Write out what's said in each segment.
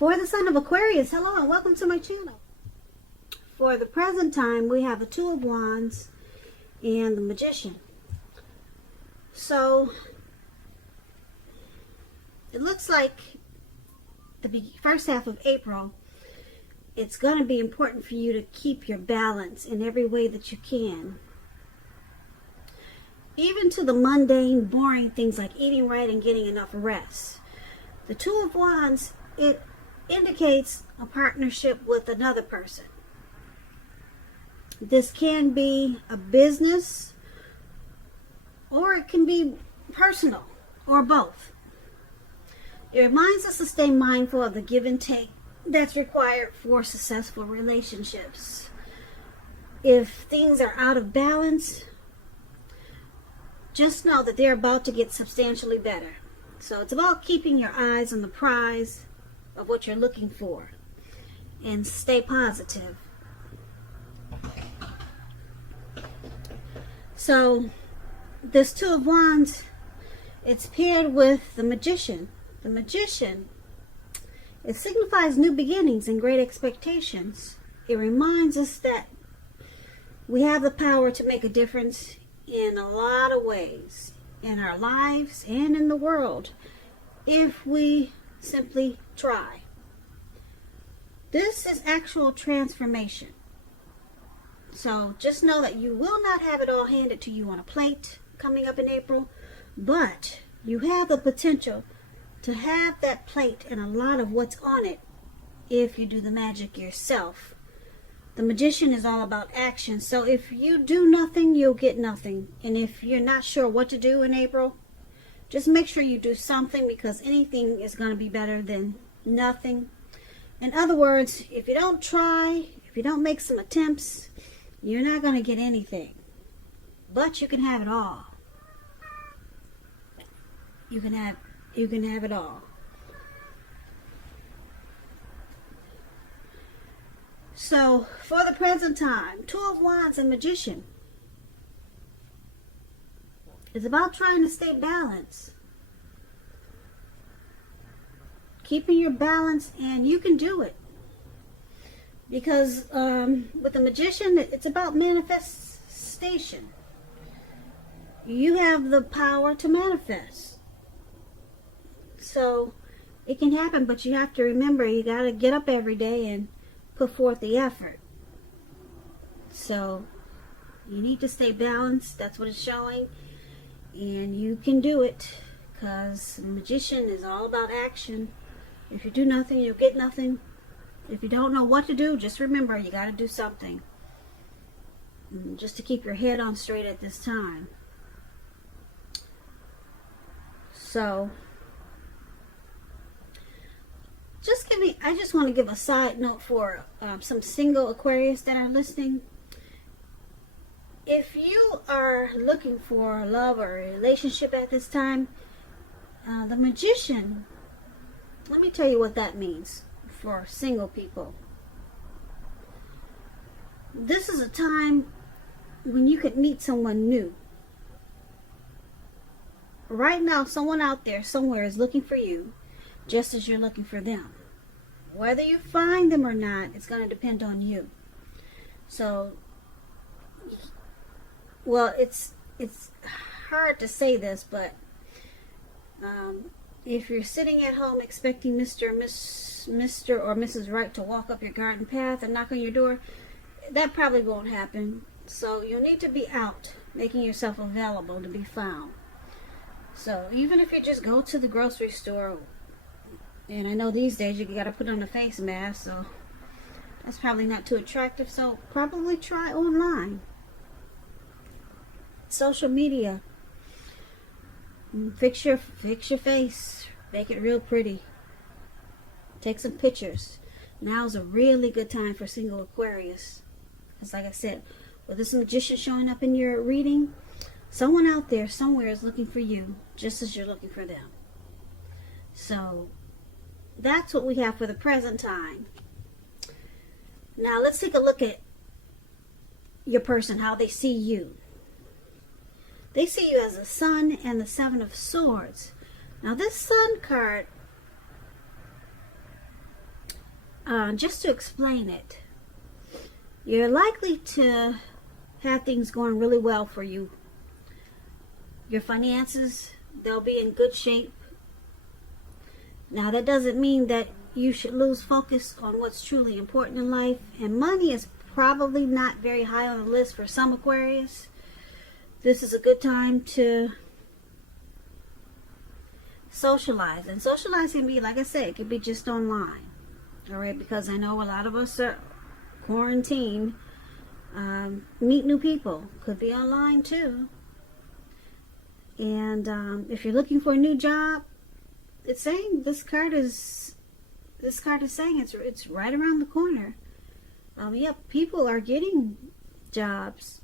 For the sign of Aquarius, hello and welcome to my channel. For the present time, we have the Two of Wands and the Magician. So, it looks like the first half of April, it's going to be important for you to keep your balance in every way that you can. Even to the mundane, boring things like eating right and getting enough rest. The Two of Wands, it indicates a partnership with another person. This can be a business or it can be personal or both. It reminds us to stay mindful of the give and take that's required for successful relationships. If things are out of balance, just know that they're about to get substantially better. So it's about keeping your eyes on the prize of what you're looking for and stay positive. So this Two of Wands, it's paired with the Magician. The Magician, it signifies new beginnings and great expectations. It reminds us that we have the power to make a difference in a lot of ways in our lives and in the world if we simply try. This is actual transformation. So just know that you will not have it all handed to you on a plate coming up in April, but you have the potential to have that plate and a lot of what's on it if you do the magic yourself. The Magician is all about action. So if you do nothing, you'll get nothing. And if you're not sure what to do in April, just make sure you do something, because anything is going to be better than nothing. In other words, if you don't try, if you don't make some attempts, you're not going to get anything. But you can have it all. You can have it all. So, for the present time, Two of Wands and Magician. It's about trying to stay balanced. Keeping your balance, and you can do it. Because with the Magician, it's about manifestation. You have the power to manifest. So, it can happen, but you have to remember, you got to get up every day and put forth the effort. So, you need to stay balanced. That's what it's showing. And you can do it, because the Magician is all about action. If you do nothing, you'll get nothing. If you don't know what to do, just remember, you got to do something. Just to keep your head on straight at this time. So, I just want to give a side note for some single Aquarius that are listening. If you are looking for love or a relationship at this time, the Magician, let me tell you what that means for single people. This is a time when you could meet someone new. Right now, someone out there somewhere is looking for you, just as you're looking for them. Whether you find them or not, it's going to depend on you. So, well, it's hard to say this, but if you're sitting at home expecting Mr. or Mrs. Right to walk up your garden path and knock on your door, that probably won't happen. So you'll need to be out, making yourself available to be found. So even if you just go to the grocery store, and I know these days you got to put on a face mask, so that's probably not too attractive. So probably try online. Social media. Fix your face. Make it real pretty. Take some pictures. Now's a really good time for single Aquarius. Because like I said, with this Magician showing up in your reading, someone out there somewhere is looking for you, just as you're looking for them. So, that's what we have for the present time. Now, let's take a look at your person, how they see you. They see you as the Sun and the Seven of Swords. Now this Sun card, just to explain it, you're likely to have things going really well for you. Your finances, they'll be in good shape. Now, that doesn't mean that you should lose focus on what's truly important in life. And money is probably not very high on the list for some Aquarius. This is a good time to socialize. And socialize can be, like I said, it can be just online. All right, because I know a lot of us are quarantined. Meet new people. Could be online too. And if you're looking for a new job, it's saying this card is saying it's right around the corner. Yep, people are getting jobs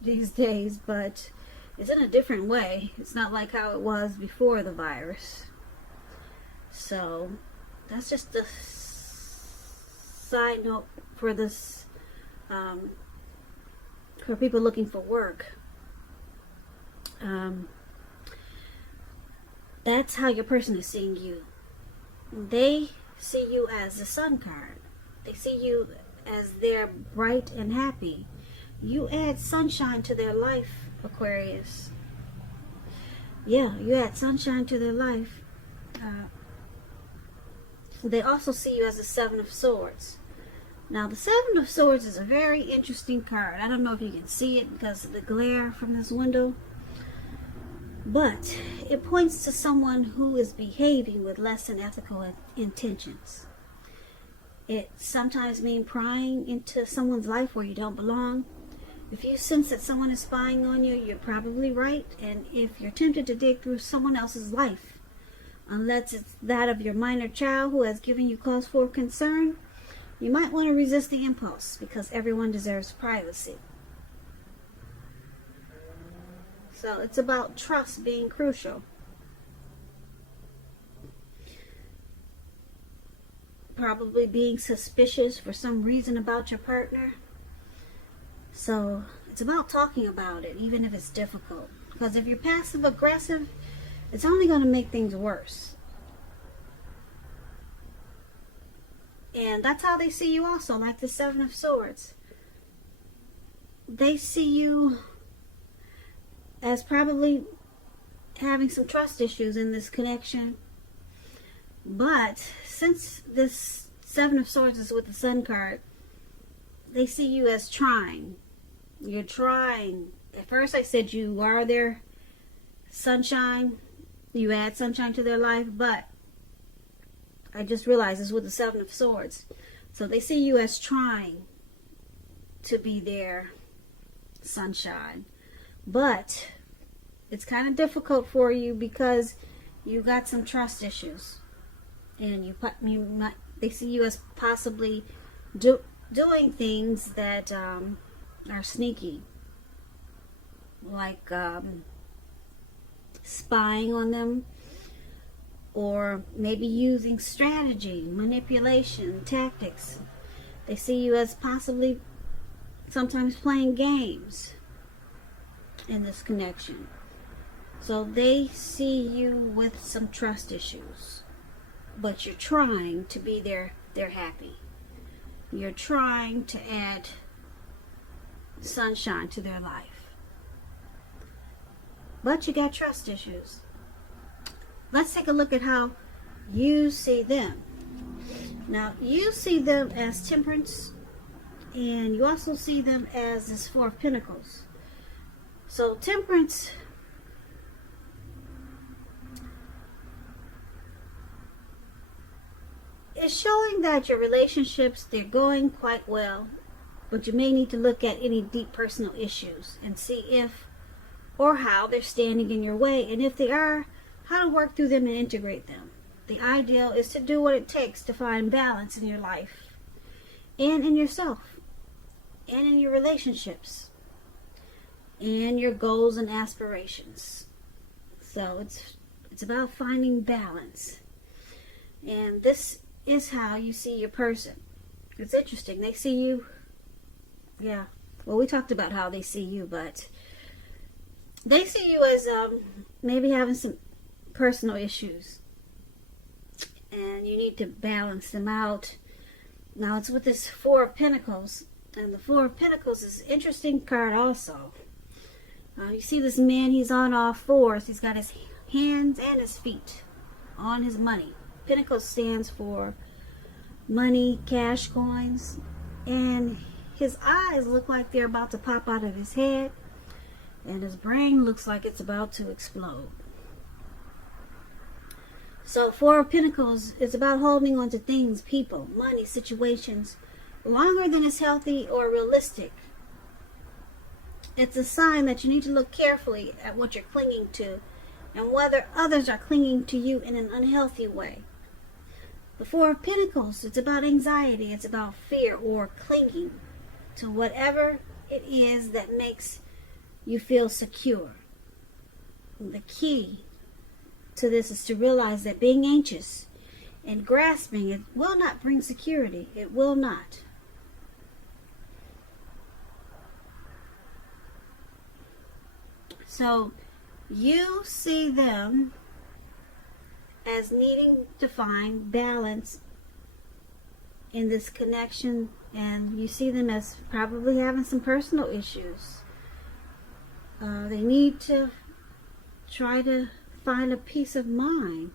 these days, but it's in a different way. It's not like how it was before the virus. So that's just a side note for this, for people looking for work. That's how your person is seeing you. They see you as the sun card. They see you as they're bright and happy. You add sunshine to their life, Aquarius. Yeah, you add sunshine to their life. They also see you as the Seven of Swords. Now, the Seven of Swords is a very interesting card. I don't know if you can see it because of the glare from this window, but it points to someone who is behaving with less than ethical intentions. It sometimes means prying into someone's life where you don't belong. If you sense that someone is spying on you, you're probably right. And if you're tempted to dig through someone else's life, unless it's that of your minor child who has given you cause for concern, you might want to resist the impulse, because everyone deserves privacy. So it's about trust being crucial. Probably being suspicious for some reason about your partner. So it's about talking about it, even if it's difficult. Because if you're passive aggressive, it's only going to make things worse. And that's how they see you also, like the Seven of Swords. They see you as probably having some trust issues in this connection. But since this Seven of Swords is with the Sun card, they see you as trying. You're trying. At first I said you are their sunshine. You add sunshine to their life, but I just realized it's with the Seven of Swords. So they see you as trying to be their sunshine. But it's kind of difficult for you because you got some trust issues. And they see you as possibly doing things that are sneaky. Like spying on them. Or maybe using strategy, manipulation, tactics. They see you as possibly sometimes playing games in this connection. So they see you with some trust issues. But you're trying to be their happy. You're trying to add sunshine to their life. But you got trust issues. Let's take a look at how you see them. Now, you see them as Temperance, and you also see them as this Four of Pentacles. So, Temperance is showing that your relationships, they're going quite well, but you may need to look at any deep personal issues and see if or how they're standing in your way, and if they are, how to work through them and integrate them. The ideal is to do what it takes to find balance in your life and in yourself and in your relationships and your goals and aspirations. So it's about finding balance. And this is how you see your person. It's interesting. They see you, well, we talked about how they see you, but they see you as maybe having some personal issues, and you need to balance them out. Now it's with this Four of Pentacles, and the Four of Pentacles is an interesting card also. You see this man, he's on all fours. He's got his hands and his feet on his money. Pentacles stands for money, cash, coins, and his eyes look like they're about to pop out of his head, and his brain looks like it's about to explode. So Four of Pentacles is about holding on to things, people, money, situations, longer than is healthy or realistic. It's a sign that you need to look carefully at what you're clinging to and whether others are clinging to you in an unhealthy way. The Four of Pentacles, it's about anxiety, it's about fear or clinging to whatever it is that makes you feel secure. The key to this is to realize that being anxious and grasping it will not bring security. It will not. So you see them as needing to find balance in this connection, and you see them as probably having some personal issues. They need to try to find a peace of mind.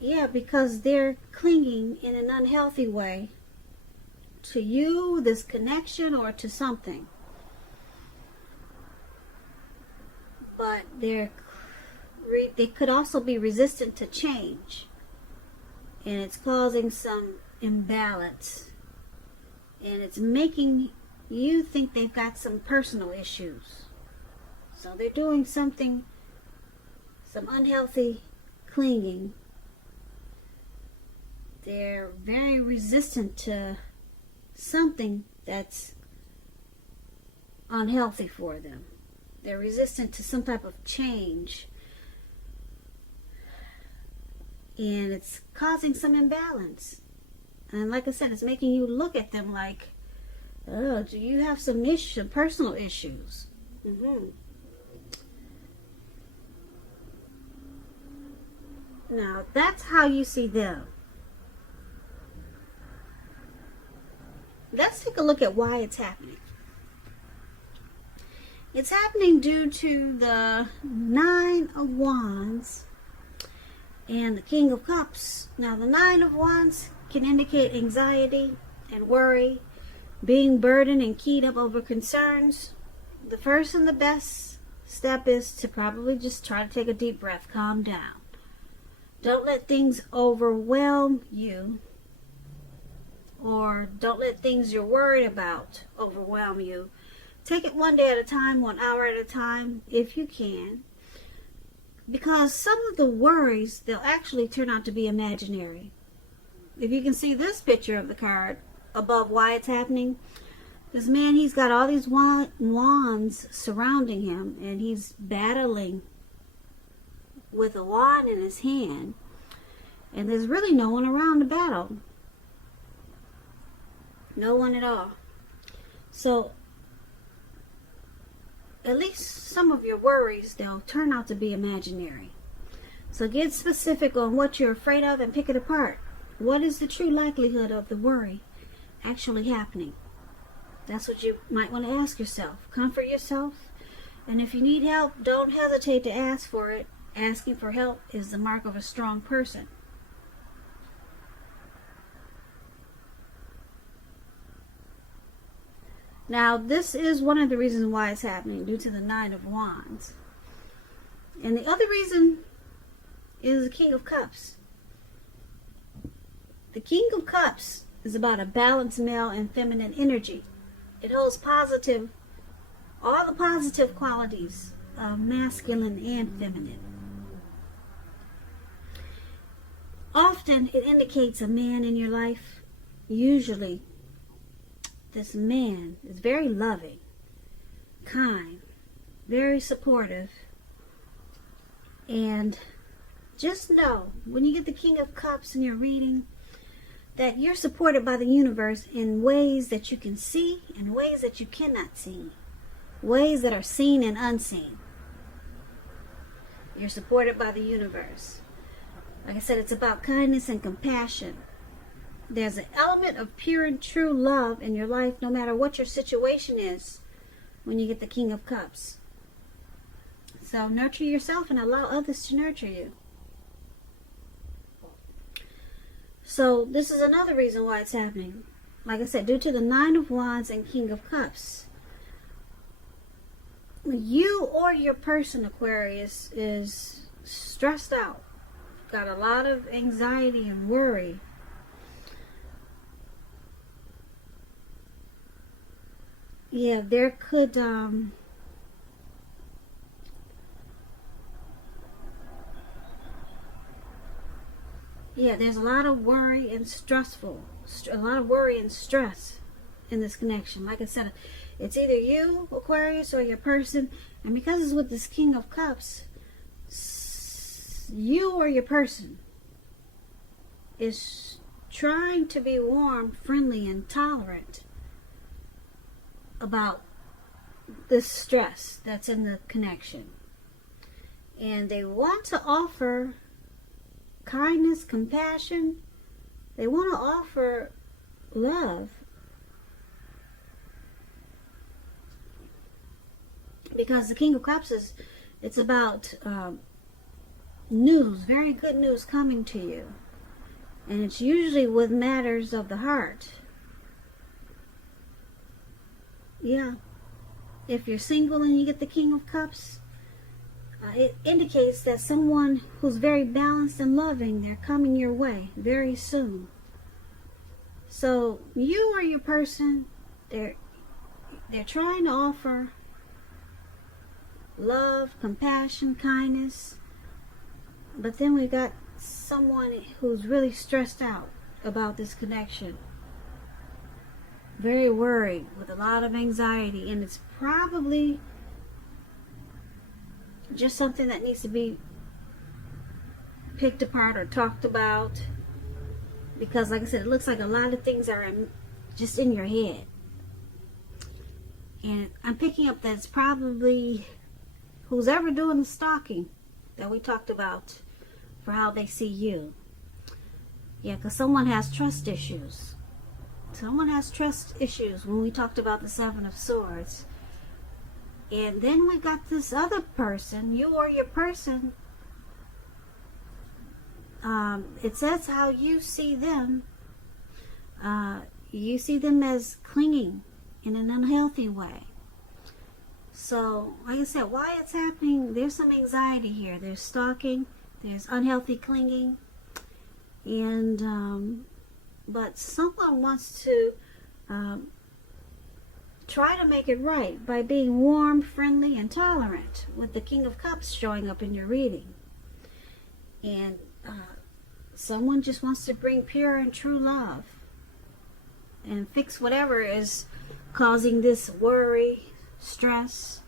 Yeah, because they're clinging in an unhealthy way to you, this connection, or to something. But they could also be resistant to change, and it's causing some imbalance, and it's making you think they've got some personal issues. So they're doing something, some unhealthy clinging. They're very resistant to something that's unhealthy for them. They're resistant to some type of change, and it's causing some imbalance. And like I said, it's making you look at them like, oh, do you have some personal issues? Now, that's how you see them. Let's take a look at why it's happening. It's happening due to the Nine of Wands and the King of Cups. Now, the Nine of Wands can indicate anxiety and worry, being burdened and keyed up over concerns. The first and the best step is to probably just try to take a deep breath, calm down. Don't let things overwhelm you, or don't let things you're worried about overwhelm you. Take it one day at a time, 1 hour at a time, if you can. Because some of the worries, they'll actually turn out to be imaginary. If you can see this picture of the card above why it's happening, this man, he's got all these wands surrounding him, and he's battling with a wand in his hand, and there's really no one around to battle. No one at all. So at least some of your worries, they'll turn out to be imaginary. So get specific on what you're afraid of and pick it apart. What is the true likelihood of the worry actually happening? That's what you might want to ask yourself. Comfort yourself. And if you need help, don't hesitate to ask for it. Asking for help is the mark of a strong person. Now, this is one of the reasons why it's happening, due to the Nine of Wands. And the other reason is the King of Cups. The King of Cups is about a balanced male and feminine energy. It holds all the positive qualities of masculine and feminine. Often it indicates a man in your life. Usually this man is very loving, kind, very supportive. And just know, when you get the King of Cups in your reading, that you're supported by the universe in ways that you can see and ways that you cannot see. Ways that are seen and unseen. You're supported by the universe. Like I said, it's about kindness and compassion. There's an element of pure and true love in your life, no matter what your situation is, when you get the King of Cups. So nurture yourself and allow others to nurture you. So this is another reason why it's happening. Like I said, due to the Nine of Wands and King of Cups. You or your person, Aquarius, is stressed out. Got a lot of anxiety and worry. Yeah, there could yeah, there's a lot of worry and a lot of worry and stress in this connection. Like I said, it's either you, Aquarius, or your person. And because it's with this King of Cups, you or your person is trying to be warm, friendly, and tolerant about this stress that's in the connection. And they want to offer kindness, compassion. They want to offer love. Because the King of Cups it's about news, very good news coming to you. And it's usually with matters of the heart. Yeah. If you're single and you get the King of Cups, it indicates that someone who's very balanced and loving, they're coming your way very soon. So you or your person, they're trying to offer love, compassion, kindness. But then we've got someone who's really stressed out about this connection. Very worried, with a lot of anxiety, and it's probably just something that needs to be picked apart or talked about. Because like I said, it looks like a lot of things are just in your head. And I'm picking up that it's probably who's ever doing the stalking that we talked about for how they see you. Yeah, because someone has trust issues. Someone has trust issues when we talked about the Seven of Swords. And then we got this other person, you or your person. It says how you see them. You see them as clinging in an unhealthy way. So, like I said, why it's happening, there's some anxiety here. There's stalking, there's unhealthy clinging, and but someone wants to try to make it right by being warm, friendly, and tolerant, with the King of Cups showing up in your reading. And someone just wants to bring pure and true love and fix whatever is causing this worry, stress,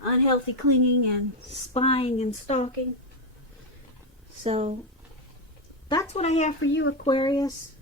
unhealthy clinging, and spying and stalking. So that's what I have for you, Aquarius.